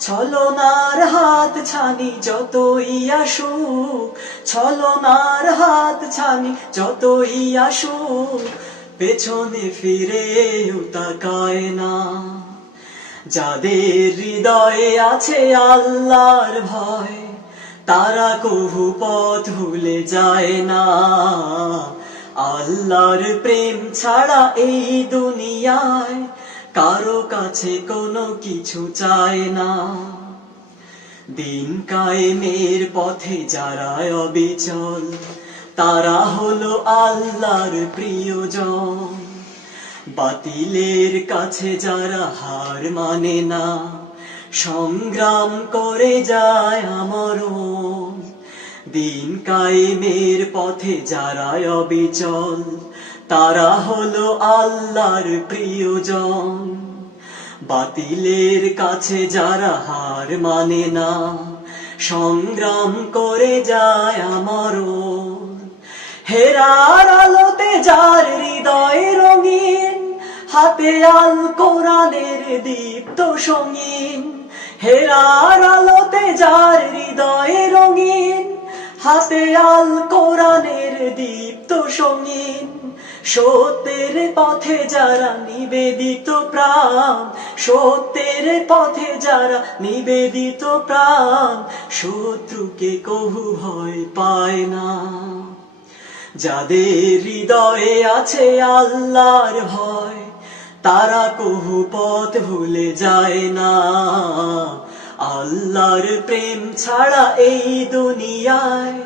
ছলনার হাত ছানি যতই আসুক ছলনার হাত ছানি যতই আসুক, পেছনে ফিরে তাকায় না যাদের হৃদয়ে আছে আল্লাহর ভয়, তারা কহু পথ ভুলে যায় না। আল্লাহর প্রেম ছাড়া এই দুনিয়ায় কারও কাছে কোনো কিছু চায় না। দিন কায়েমের পথে যারা অবিচল, তারা হলো আল্লাহর প্রিয়জন। বাতিলের কাছে যারা হার মানে না, সংগ্রাম করে যায় আমরণ। দিন কায়েমের পথে যারা অবিচল তারা হলো আল্লাহর প্রিয়জন। বাতিলের কাছে যারা হার মানে না, সংগ্রাম করে যায় আমরণ হেরার আলোতে যার হৃদয় রঙিন, হাতে আল কোরআনের দীপ্ত সঙ্গীন। হেরার আলোতে যার হৃদয় রঙিন, হাতে আল কোরআনের দীপ্ত সঙ্গীন। সত্যের পথে যারা নিবেদিত প্রাণ, সত্যের পথে যারা নিবেদিত প্রাণ, শত্রুকে কহু ভয় পায় না। যাদের হৃদয়ে আছে আল্লাহর ভয়, তারা কহু পথ ভুলে যায় না। আল্লাহর প্রেম ছাড়া এই দুনিয়ায়